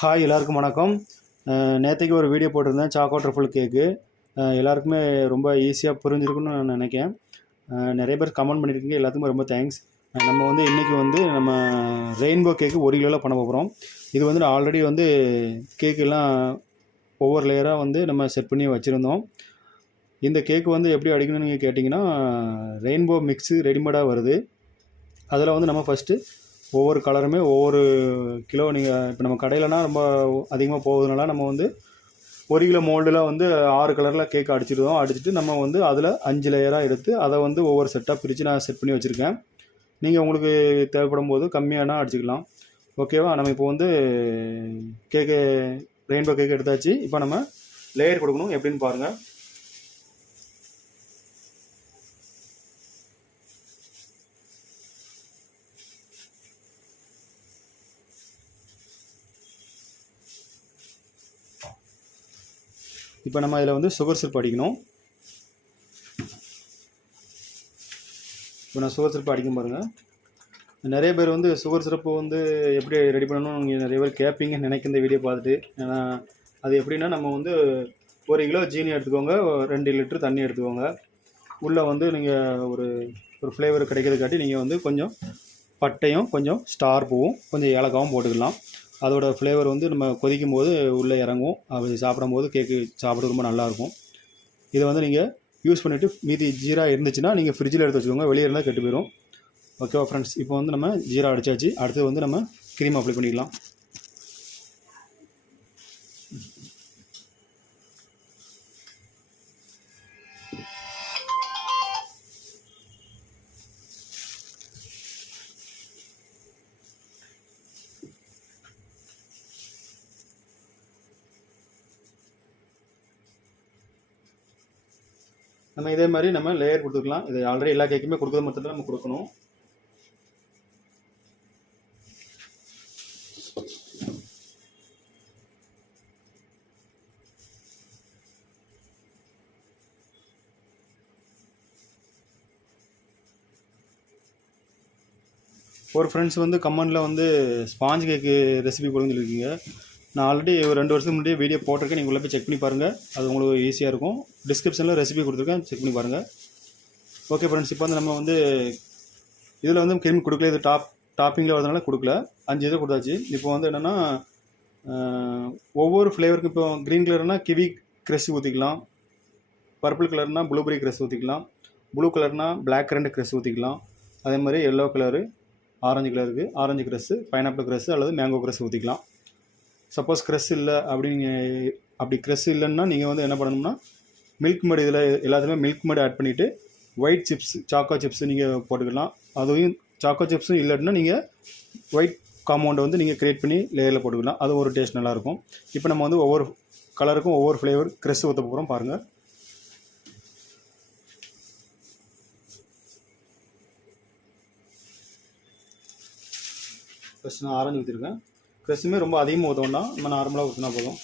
Hi எல்லாருக்கும் வணக்கம். நேற்றுக்கு ஒரு வீடியோ போட்டிருந்தேன் சாக்கோ ஃபுல் கேக்கு. எல்லாருக்குமே ரொம்ப ஈஸியாக புரிஞ்சிருக்குன்னு நான் நினைக்கிறேன். நிறைய பேர் கமெண்ட் பண்ணியிருக்கீங்க எல்லாத்துக்குமே ரொம்ப தேங்க்ஸ் நம்ம வந்து இன்றைக்கி வந்து நம்ம ரெயின்போ கேக்கு ஒரு கிலோவில் பண்ண போகிறோம் இது வந்து நான் ஆல்ரெடி வந்து கேக்கெல்லாம் ஒவ்வொரு லேயராக வந்து நம்ம செட் பண்ணி வச்சுருந்தோம். இந்த கேக்கு வந்து எப்படி அடிக்கணும்னு நீங்கள் கேட்டிங்கன்னா ரெயின்போ மிக்ஸு ரெடிமேடாக வருது. அதில் வந்து நம்ம ஃபஸ்ட்டு ஒவ்வொரு கலருமே ஒவ்வொரு கிலோ நீங்கள் இப்போ நம்ம கடையிலனா ரொம்ப அதிகமாக போகுதுனால நம்ம வந்து ஒரு கிலோ மோல்டில் வந்து ஆறு கலரில் கேக் அடிச்சிடுவோம் அடிச்சுட்டு நம்ம வந்து அதில் அஞ்சு லேயராக எடுத்து அதை வந்து ஒவ்வொரு செட்டாக பிரித்து நான் செட் பண்ணி வச்சுருக்கேன். நீங்கள் உங்களுக்கு தேவைப்படும் போது கம்மியானா அடிச்சுக்கலாம். ஓகேவா நம்ம இப்போ வந்து கேக்கு ரெயின்போ கேக் எடுத்தாச்சு. இப்போ நம்ம லேயர் கொடுக்கணும். எப்படின்னு பாருங்கள் இப்போ நம்ம இதில் வந்து சுகர் சிறப்பு அடிக்கணும். இப்போ நான் சுகர் சிறப்பு அடிக்கும் பாருங்கள் நிறைய பேர் வந்து சுகர் சிறப்பு வந்து எப்படி ரெடி பண்ணணும்னு நீங்கள் நிறைய பேர் கேட்பீங்கன்னு நினைக்க இந்த வீடியோ பார்த்துட்டு. ஏன்னா அது எப்படின்னா நம்ம வந்து ஒரு கிலோ ஜீனி எடுத்துக்கோங்க ரெண்டு லிட்டர் தண்ணி எடுத்துக்கோங்க. உள்ளே வந்து நீங்கள் ஒரு ஒரு ஃப்ளேவர் கிடைக்கிறதுக்காட்டி நீங்கள் வந்து கொஞ்சம் பட்டையும் கொஞ்சம் ஸ்டார் பூவும் கொஞ்சம் ஏலக்காவும் போட்டுக்கலாம். அதோட ஃப்ளேவர் வந்து நம்ம கொதிக்கும் போது உள்ளே இறங்கும். அது சாப்பிடும்போது கேக்கு சாப்பிட ரொம்ப நல்லாயிருக்கும். இதை வந்து நீங்கள் யூஸ் பண்ணிவிட்டு மீதி ஜீரா இருந்துச்சுன்னா நீங்கள் ஃப்ரிட்ஜில் எடுத்து வச்சுக்கோங்க. வெளியே இருந்தால் கெட்டு போயிடும் ஓகேவா ஃப்ரெண்ட்ஸ் இப்போ வந்து நம்ம ஜீரா அடித்தாச்சு அடுத்து வந்து நம்ம க்ரீம் அப்ளை பண்ணிக்கலாம். நம்ம இதே மாதிரி நம்ம லேயர் கொடுத்துக்கலாம். இது ஆல்ரெடி எல்லா கேக்குமே கொடுக்குற மொத்தத்தில் நம்ம கொடுக்கணும். ஒரு ஃப்ரெண்ட்ஸ் வந்து கமெண்டில் வந்து ஸ்பாஞ்ச் கேக்கு ரெசிபி கொடுங்க சொல்லியிருக்கீங்க. நான் ஆல்ரெடி ஒரு ரெண்டு வருஷத்துக்கு முன்னாடியே வீடியோ போட்டிருக்கேன். நீங்கள் உள்ள போய் செக் பண்ணி பாருங்கள் அது உங்களுக்கு ஈஸியாக இருக்கும். டிஸ்கிரிப்ஷனில் ரெசிபி கொடுத்துருக்கேன். செக் பண்ணி பாருங்கள் ஓகே ஃப்ரெண்ட்ஸ் இப்போ வந்து நம்ம வந்து இதில் வந்து கிருமி கொடுக்கல. இது டாப் டாப்பிங்கில் வரதுனால கொடுக்கல. அஞ்சு இதை கொடுத்தாச்சு. இப்போ வந்து என்னென்னா ஒவ்வொரு ஃப்ளேவருக்கும் இப்போ க்ரீன் கலர்னால் கிவி க்ரெஸ் ஊற்றிக்கலாம் பர்பிள் கலர்னால் ப்ளூபெரி க்ரெஸ் ஊற்றிக்கலாம் ப்ளூ கலர்னால் பிளாக் கரண்ட் க்ரெஸ் ஊற்றிக்கலாம் அதே மாதிரி எல்லோ கலரு ஆரஞ்சு கலருக்கு ஆரஞ்சு க்ரெஸ்ஸு பைனாப்பிள் க்ரெஸ்ஸு அல்லது மேங்கோ க்ரெஸ் ஊற்றிக்கலாம் சப்போஸ் க்ரெஸ் இல்லை அப்படிங்க அப்படி க்ரெஸ் இல்லைன்னா நீங்கள் வந்து என்ன பண்ணணும்னா மில்க் மேடு இதில் எல்லாத்துலேயுமே மில்க் மேட் ஆட் பண்ணிவிட்டு ஒயிட் சிப்ஸ் சாக்கோ சிப்ஸ் நீங்கள் போட்டுக்கலாம். அதுவும் சாக்கோ சிப்ஸும் இல்லைன்னா நீங்கள் ஒயிட் காம்பவுண்டை வந்து நீங்கள் க்ரியேட் பண்ணி லேயரில் போட்டுக்கலாம். அது ஒரு டேஸ்ட் நல்லாயிருக்கும் இப்போ நம்ம வந்து ஒவ்வொரு கலருக்கும் ஒவ்வொரு ஃப்ளேவர் க்ரெஸ் ஊற்ற போகிறோம் பாருங்கள் ஃபஸ்ட் நான் ஆரஞ்சு ஊற்றிருக்கேன் க்ரெஸ்ஸுமே ரொம்ப அதிகமாக ஊற்றோன்னா நம்ம நார்மலாக ஊற்றினா போதும்.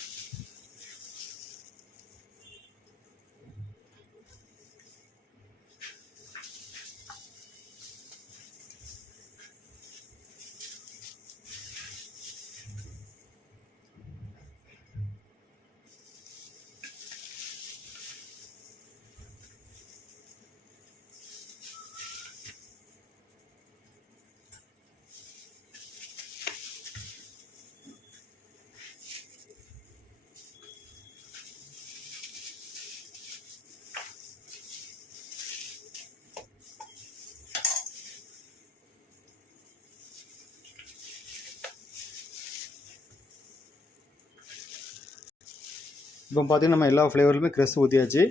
இப்போ பார்த்தீங்கன்னா நம்ம எல்லா ஃப்ளேவர்லையுமே க்ரெஸ் ஊற்றியாச்சு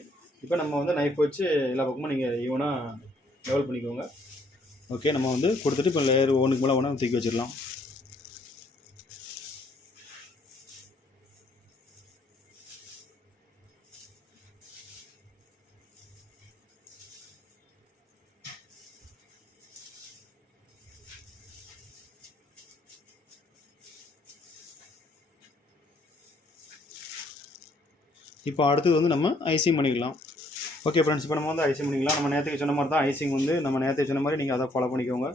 இப்போ நம்ம வந்து நைஃப் வச்சு எல்லா பக்கமும் நீங்கள் ஈவனாக லெவல் பண்ணிக்கோங்க. ஓகே நம்ம வந்து கொடுத்துட்டு இப்போ லேயர் ஒன்றுக்கு மேலே ஒன்றா தூக்கி வச்சிடலாம். இப்போ அடுத்தது வந்து நம்ம ஐசிங் பண்ணிக்கலாம். ஓகே ஃப்ரெண்ட்ஸ் இப்போ நம்ம வந்து ஐசிங் பண்ணிக்கலாம். நம்ம நேற்றுக்கு சொன்ன மாதிரி தான் ஐசிங் வந்து நம்ம நேற்றுக்கு சொன்ன மாதிரி நீங்கள் அதை ஃபாலோ பண்ணிக்கோங்க.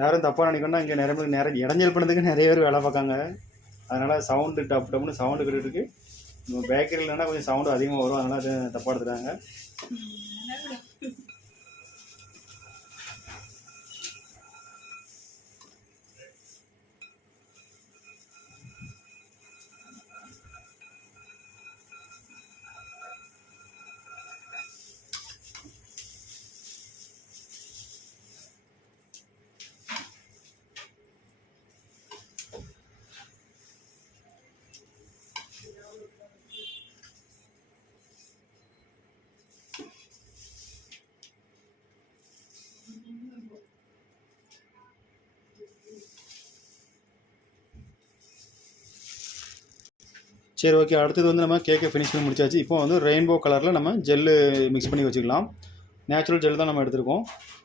யாரும் தப்பாக நினைக்கணும்னா இங்கே நிறைய பேர் நிறைய இடைஞ்சல் பண்ணதுக்கு நிறைய பேர் வேலை பார்க்காங்க. அதனால் சவுண்டு டப் டப்னு சவுண்டு கிட்டுருக்கு பேக்கரியில்னா இல்லைன்னா கொஞ்சம் சவுண்டு அதிகமாக வரும். அதனால் தப்பாக எடுத்துட்டாங்க. சரி ஓகே அடுத்தது வந்து நம்ம கேக்கை ஃபினிஷ் பண்ணி முடிச்சாச்சு. இப்போ வந்து ரெயின்போ கலரில் நம்ம ஜெல்லு மிக்ஸ் பண்ணி வச்சுக்கலாம். நேச்சுரல் ஜெல் தான் நம்ம எடுத்துருக்கோம்.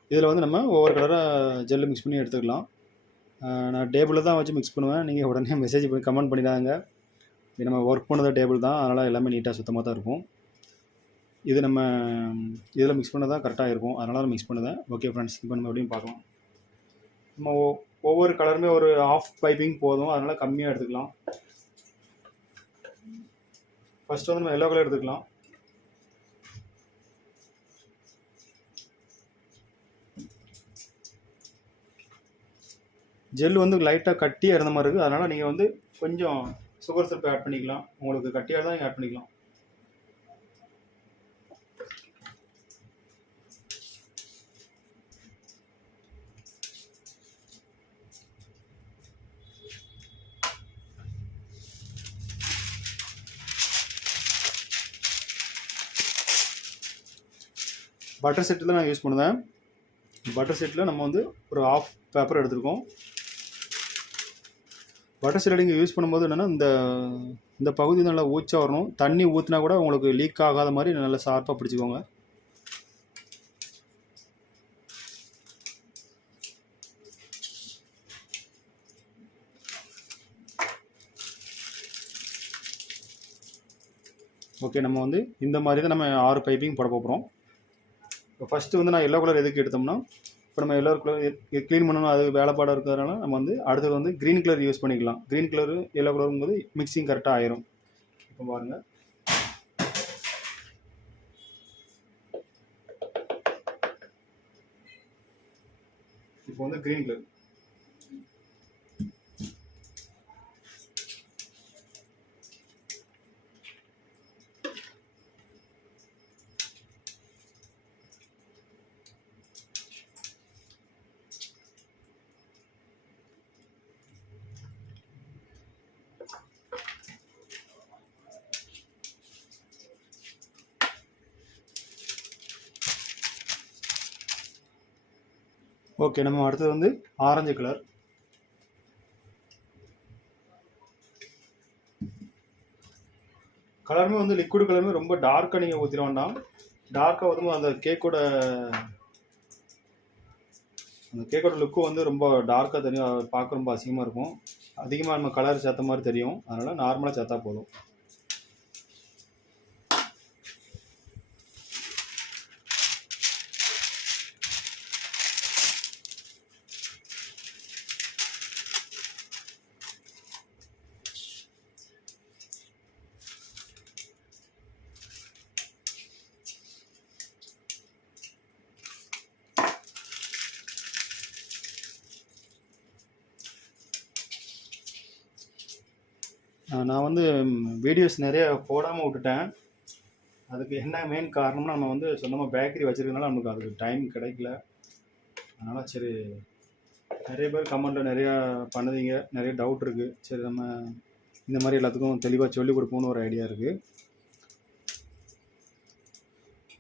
இதில் வந்து நம்ம ஒவ்வொரு கலராக ஜெல்லு மிக்ஸ் பண்ணி எடுத்துக்கலாம். நான் டேபிளில் தான் வச்சு மிக்ஸ் பண்ணுவேன். நீங்கள் உடனே மெசேஜ் பண்ணி கமெண்ட் பண்ணிடாங்க இது நம்ம ஒர்க் பண்ணது டேபிள் தான். அதனால் எல்லாமே நீட்டாக சுத்தமாக தான் இருக்கும். இது நம்ம இதில் மிக்ஸ் பண்ண தான் கரெக்டாக இருக்கும். அதனால் நான் மிக்ஸ் பண்ணுதேன். ஓகே ஃப்ரெண்ட்ஸ் இப்போ நம்ம எப்படியும் பார்க்கலாம். நம்ம ஒ- ஒவ்வொரு கலருமே ஒரு ஆஃப் பைப்பிங் போதும். அதனால் கம்மியாக எடுத்துக்கலாம். ஃபஸ்ட்டு வந்து நம்ம எல்லோ கலர் எடுத்துக்கலாம். ஜெல் வந்து லைட்டாக கட்டியாக இருந்த மாதிரி இருக்குது அதனால் நீங்கள் வந்து கொஞ்சம் சுகர் சிரப் ஆட் பண்ணிக்கலாம். உங்களுக்கு கட்டியாக தான் நீங்கள் ஆட் பண்ணிக்கலாம். பட்டர் செட்டில் நான் யூஸ் பண்ணுவேன் பட்டர் செட்டில் நம்ம வந்து ஒரு ஆஃப் பேப்பர் எடுத்திருக்கோம். பட்டர் செட்டில் நீங்கள் யூஸ் பண்ணும்போது என்னென்னா இந்த இந்த பகுதி நல்லா ஊச்சா வரணும். தண்ணி ஊற்றினா கூட உங்களுக்கு லீக் ஆகாத மாதிரி நல்லா ஷார்ப்பாக பிடிச்சிக்கோங்க. ஓகே நம்ம வந்து இந்த மாதிரி தான் நம்ம ஆறு பைப்பிங் போட போகிறோம் இப்போ ஃபஸ்ட்டு வந்து நான் எல்லோ கலர் எதுக்கு எடுத்தோம்னா இப்போ நம்ம எல்லோ கலர் க்ளீன் பண்ணணும் அது வேலைப்பாடாக இருக்கிறதுனால நம்ம வந்து அடுத்தது வந்து க்ரீன் கலர் யூஸ் பண்ணிக்கலாம். க்ரீன் கலரு எல்லோ கலருங்கும் போது மிக்சிங் கரெக்டாக ஆயிரும். இப்போ பாருங்கள் இப்போ வந்து க்ரீன் கலர் ஓகே நம்ம அடுத்தது வந்து ஆரஞ்சு கலர் கலருமே வந்து லிக்விட் கலருமே ரொம்ப டார்க்காக நீங்கள் ஊற்றிட வேண்டாம். டார்க்காக வரும்போது அந்த கேக்கோட அந்த கேக்கோட லுக்கு வந்து ரொம்ப டார்க்காக தெரியும். பார்க்க ரொம்ப அசிங்கமாக இருக்கும். அதிகமாக நம்ம கலர் சேர்த்த மாதிரி தெரியும். அதனால் நார்மலாக சேர்த்தா போதும். நான் வந்து வீடியோஸ் நிறைய போடாமல் விட்டுட்டேன். அதுக்கு என்ன மெயின் காரணம்னா நம்ம வந்து சொந்தமாக பேக்கரி வச்சுருக்கனால நமக்கு அதுக்கு டைம் கிடைக்கல. அதனால் சரி நிறைய பேர் கமெண்ட்டில் நிறையா பண்ணுதீங்க. நிறைய டவுட் இருக்குது சரி நம்ம இந்த மாதிரி எல்லாத்துக்கும் தெளிவாக சொல்லிக் கொடுப்போம்னு ஒரு ஐடியா இருக்குது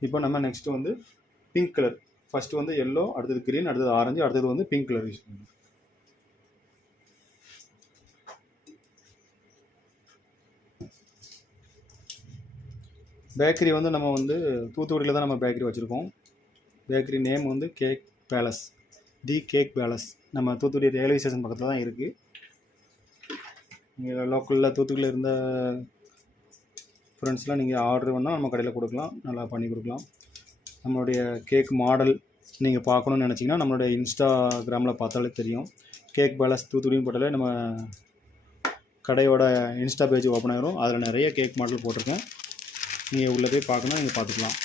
இப்போ நம்ம நெக்ஸ்ட்டு வந்து பிங்க் கலர் ஃபஸ்ட்டு வந்து எல்லோ அடுத்தது க்ரீன் அடுத்தது ஆரஞ்சு அடுத்தது வந்து பிங்க் கலர் யூஸ் பண்ணுவோம். பேக்கரி வந்து நம்ம வந்து தூத்துக்குடியில் தான் நம்ம பேக்கரி வச்சுருக்கோம். பேக்கரி நேம் வந்து Cake Palace. The Cake Palace. நம்ம தூத்துக்குடி ரயில்வே ஸ்டேஷன் பக்கத்தில் தான் இருக்குது நீங்கள் லோக்கலில் தூத்துக்குடியில் இருந்த ஃப்ரெண்ட்ஸ்லாம் நீங்கள் ஆர்டர் பண்ணால் நம்ம கடையில் கொடுக்கலாம். நல்லா பண்ணி கொடுக்கலாம். நம்மளுடைய கேக் மாடல் நீங்கள் பார்க்கணுன்னு நினச்சிங்கன்னா நம்மளுடைய இன்ஸ்டாகிராமில் பார்த்தாலே தெரியும். கேக் பேலஸ் தூத்துக்குடின்னு போட்டாலே நம்ம கடையோட இன்ஸ்டா பேஜ் ஓப்பன் ஆகிரும் அதில் நிறைய கேக் மாடல் போட்டிருக்கேன். நீங்கள் உள்ளே போய் பார்க்கணும் நீங்கள் பார்த்துக்கலாம்.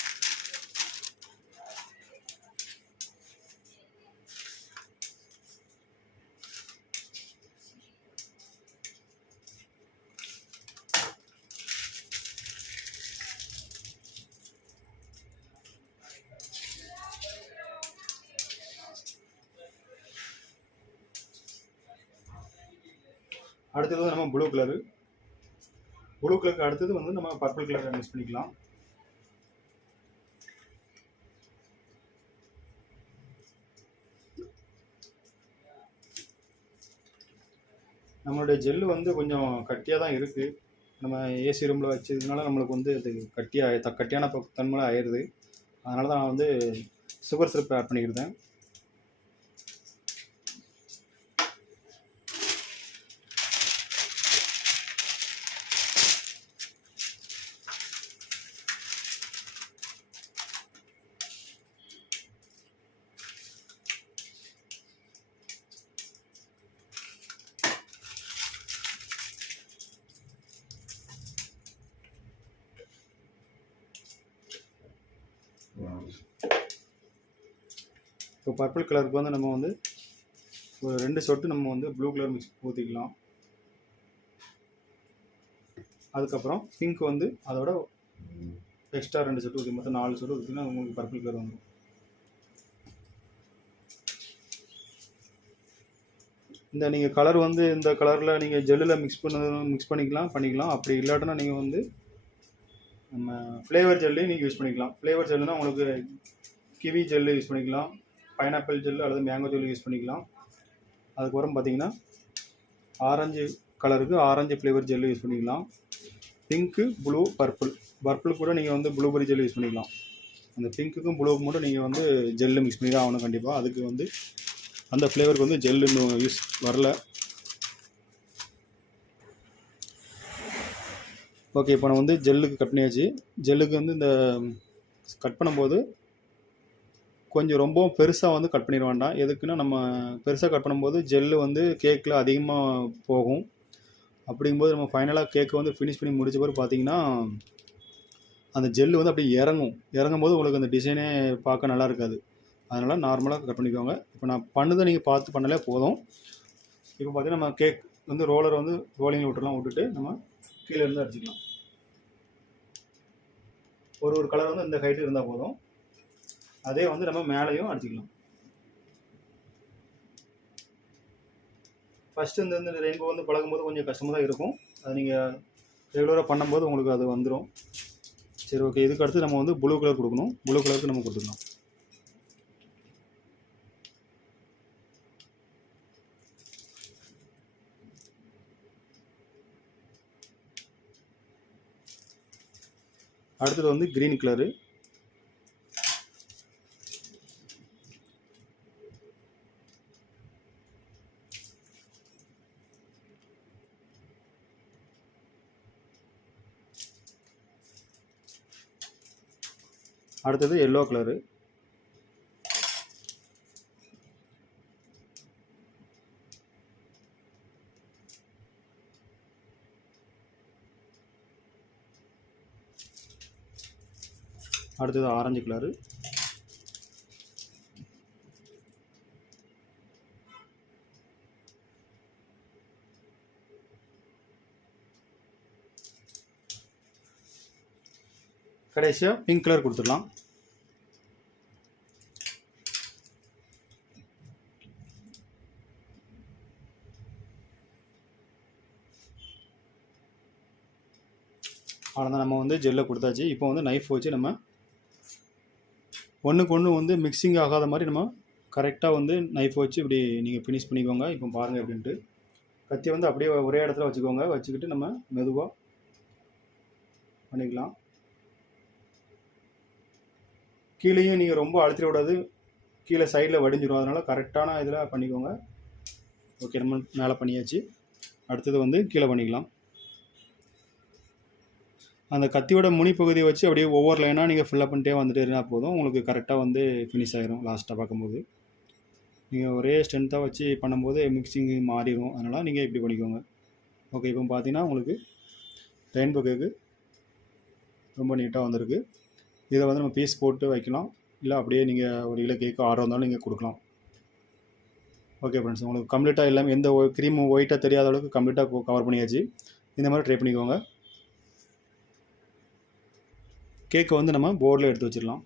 அடுத்தது நம்ம ப்ளூ கலரு ப்ளூ கலருக்கு அடுத்தது வந்து நம்ம பர்பிள் கலர் மிக்ஸ் பண்ணிக்கலாம். நம்மளுடைய ஜெல்லு வந்து கொஞ்சம் கட்டியாக தான் இருக்குது நம்ம ஏசி ரூமில் வச்சதுனால நம்மளுக்கு வந்து அது கட்டியாக த கட்டியான தன்மையில் ஆயிடுது. அதனால தான் நான் வந்து சுகர் சிரப் ஆட் பண்ணியிருந்தேன் பர்பிள் கலருக்கு வந்து நம்ம வந்து ஒரு ரெண்டு சொட்டு நம்ம வந்து ப்ளூ கலர் மிக்ஸ் ஊற்றிக்கலாம் அதுக்கப்புறம் பிங்க் வந்து அதோட எக்ஸ்ட்ரா ரெண்டு சொட்டு ஊற்றி மொத்தம் நாலு சொட்டு ஊற்றினா உங்களுக்கு பர்பிள் கலர் வந்துடும் இந்த நீங்கள் கலர் வந்து இந்த கலரில் நீங்கள் ஜெல்லில் மிக்ஸ் பண்ண மிக்ஸ் பண்ணிக்கலாம் பண்ணிக்கலாம். அப்படி இல்லாட்டினா நீங்கள் வந்து நம்ம ஃப்ளேவர் ஜெல்லையும் நீங்கள் யூஸ் பண்ணிக்கலாம். ஃப்ளேவர் ஜெல்லுனா உங்களுக்கு கிவி ஜெல்லு யூஸ் பண்ணிக்கலாம். பைனாப்பிள் ஜெல்லு அல்லது மேங்கோ ஜெல்லு யூஸ் பண்ணிக்கலாம். அதுக்கப்புறம் பார்த்தீங்கன்னா ஆரஞ்சு கலருக்கு ஆரஞ்சு ஃப்ளேவர் ஜெல்லு யூஸ் பண்ணிக்கலாம். பிங்க்கு ப்ளூ பர்பிள் பர்பிள் கூட நீங்கள் வந்து ப்ளூபெரி ஜெல் யூஸ் பண்ணிக்கலாம். அந்த பிங்க்குக்கும் ப்ளூவுக்கும் மட்டும் நீங்கள் வந்து ஜெல்லு மிக்ஸ் பண்ணி தான் ஆகணும் கண்டிப்பாக அதுக்கு வந்து அந்த ஃப்ளேவருக்கு வந்து ஜெல்லு இன்னும் யூஸ் வரல. ஓகே இப்போ நான் வந்து ஜெல்லுக்கு கட் பண்ணியாச்சு. ஜெல்லுக்கு வந்து இந்த கட் பண்ணும்போது கொஞ்சம் ரொம்பவும் பெருசாக வந்து கட் பண்ணிட வேண்டாம். எதுக்குன்னா நம்ம பெருசாக கட் பண்ணும்போது ஜெல்லு வந்து கேக்கில் அதிகமாக போகும். அப்படிங்கும்போது நம்ம ஃபைனலாக கேக்கை வந்து ஃபினிஷ் பண்ணி முடிச்ச பிறகு பார்த்தீங்கன்னா அந்த ஜெல்லு வந்து அப்படியே இறங்கும். இறங்கும் போது உங்களுக்கு அந்த டிசைனே பார்க்க நல்லா இருக்காது. அதனால் நார்மலாக கட் பண்ணிக்கோங்க. இப்போ நான் பண்ணதை நீங்கள் பார்த்து பண்ணலே போதும். இப்போ பார்த்தீங்கன்னா நம்ம கேக் வந்து ரோலரை வந்து ரோலிங்கில் விட்டுலாம் விட்டுட்டு நம்ம கீழே இருந்து அடிச்சிக்கலாம். ஒரு ஒரு கலர் வந்து இந்த ஹைட்டு இருந்தால் போதும். அதே வந்து நம்ம மேலேயும் அடிச்சுக்கலாம். ஃபஸ்ட்டு இந்த இந்த ரெயின்போ வந்து பழகும்போது கொஞ்சம் கஷ்டமாக தான் இருக்கும். அது நீங்கள் ரெகுலராக பண்ணும்போது உங்களுக்கு அது வந்துடும் சரி ஓகே இதுக்கு அடுத்து நம்ம வந்து ப்ளூ கலர் கொடுக்கணும். ப்ளூ கலருக்கு நம்ம கொடுத்துக்கலாம் அடுத்தது வந்து க்ரீன் கலரு அடுத்தது எல்லோ கலரு அடுத்தது ஆரஞ்சு கலரு கடைசியாக பிங்க் கலர் கொடுத்துடலாம். அவ்வளோதான் நம்ம வந்து ஜெல்லை கொடுத்தாச்சு. இப்போ வந்து நைஃப் வச்சு நம்ம ஒன்றுக்கு ஒன்று வந்து மிக்சிங் ஆகாத மாதிரி நம்ம கரெக்டாக வந்து நைஃப் வச்சு இப்படி நீங்கள் ஃபினிஷ் பண்ணிக்கோங்க. இப்போ பாருங்கள் அப்படின்ட்டு. கத்தி வந்து அப்படியே ஒரே இடத்துல வச்சுக்கோங்க. வச்சுக்கிட்டு நம்ம மெதுவாக பண்ணிக்கலாம். கீழேயும் நீங்கள் ரொம்ப அழுத்திட விடாது கீழே சைடில் வடிஞ்சிடும் அதனால் கரெக்டான இதில் பண்ணிக்கோங்க. ஓகே நம்ம மேலே பண்ணியாச்சு. அடுத்தது வந்து கீழே பண்ணிக்கலாம். அந்த கத்தியோட முனி பகுதியை வச்சு அப்படியே ஒவ்வொரு லைனாக நீங்கள் ஃபில்லப் பண்ணிட்டே வந்துட்டே இருந்தால் போதும். உங்களுக்கு கரெக்டாக வந்து ஃபினிஷ் ஆகிரும் லாஸ்ட்டாக பார்க்கும்போது. நீங்கள் ஒரே ஸ்ட்ரென்த்தாக வச்சு பண்ணும்போது மிக்சிங் மாறிடும் அதனால் நீங்கள் இப்படி பண்ணிக்கோங்க. ஓகே இப்போ பார்த்தீங்கன்னா உங்களுக்கு ரெயின்போ கேக்கு ரொம்ப நீட்டாக வந்திருக்கு. இதை வந்து நம்ம பீஸ் போட்டு வைக்கலாம். இல்லை அப்படியே நீங்கள் ஒரு இல்லை கேக்கு ஆர்டர் வந்தாலும் நீங்கள் கொடுக்கலாம். ஓகே ஃப்ரெண்ட்ஸ் உங்களுக்கு கம்ப்ளீட்டாக எல்லாமே எந்த க்ரீமும் ஒயிட்டாக தெரியாத அளவுக்கு கம்ப்ளீட்டாக கவர் பண்ணியாச்சு. இந்த மாதிரி ட்ரை பண்ணிக்கோங்க. கேக்கை வந்து நம்ம போர்டில் எடுத்து வச்சிடலாம்.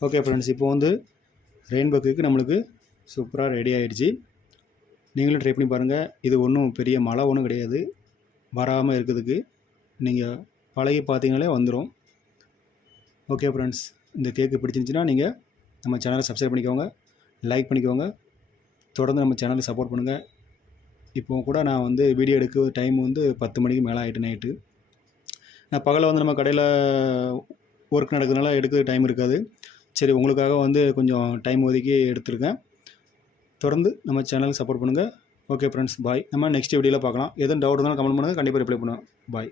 ஓகே ஃப்ரெண்ட்ஸ் இப்போ வந்து ரெயின்போ கேக்கு நம்மளுக்கு சூப்பராக ரெடி ஆகிடுச்சி நீங்களும் ட்ரை பண்ணி பாருங்கள் இது ஒன்றும் பெரிய மழை ஒன்றும் கிடையாது. வராமல் இருக்கிறதுக்கு நீங்கள் பழகி பார்த்தீங்களே வந்துடும் ஓகே ஃப்ரெண்ட்ஸ் இந்த கேக்கு பிடிச்சிருந்துச்சின்னா நீங்கள் நம்ம சேனலை சப்ஸ்கிரைப் பண்ணிக்கோங்க. லைக் பண்ணிக்கோங்க. தொடர்ந்து நம்ம சேனலை சப்போர்ட் பண்ணுங்கள் இப்போ கூட நான் வந்து வீடியோ எடுக்க டைம் வந்து பத்து மணிக்கு மேலே ஆகிட்டு நைட்டு நான் பகலில் வந்து நம்ம கடையில் ஒர்க் நடக்கிறதுனால எடுக்க டைம் இருக்காது. சரி உங்களுக்காக வந்து கொஞ்சம் டைம் ஒதுக்கி எடுத்திருக்கேன். தொடர்ந்து நம்ம சேனலுக்கு சப்போர்ட் பண்ணுங்கள் ஓகே ஃப்ரெண்ட்ஸ் பாய் நம்ம நெக்ஸ்ட் வீடியோவில் பார்க்கலாம். எதுவும் டவுட் இருந்தாலும் கமெண்ட் பண்ணுங்கள் கண்டிப்பாக ரிப்ளை பண்ணுவேன். பாய்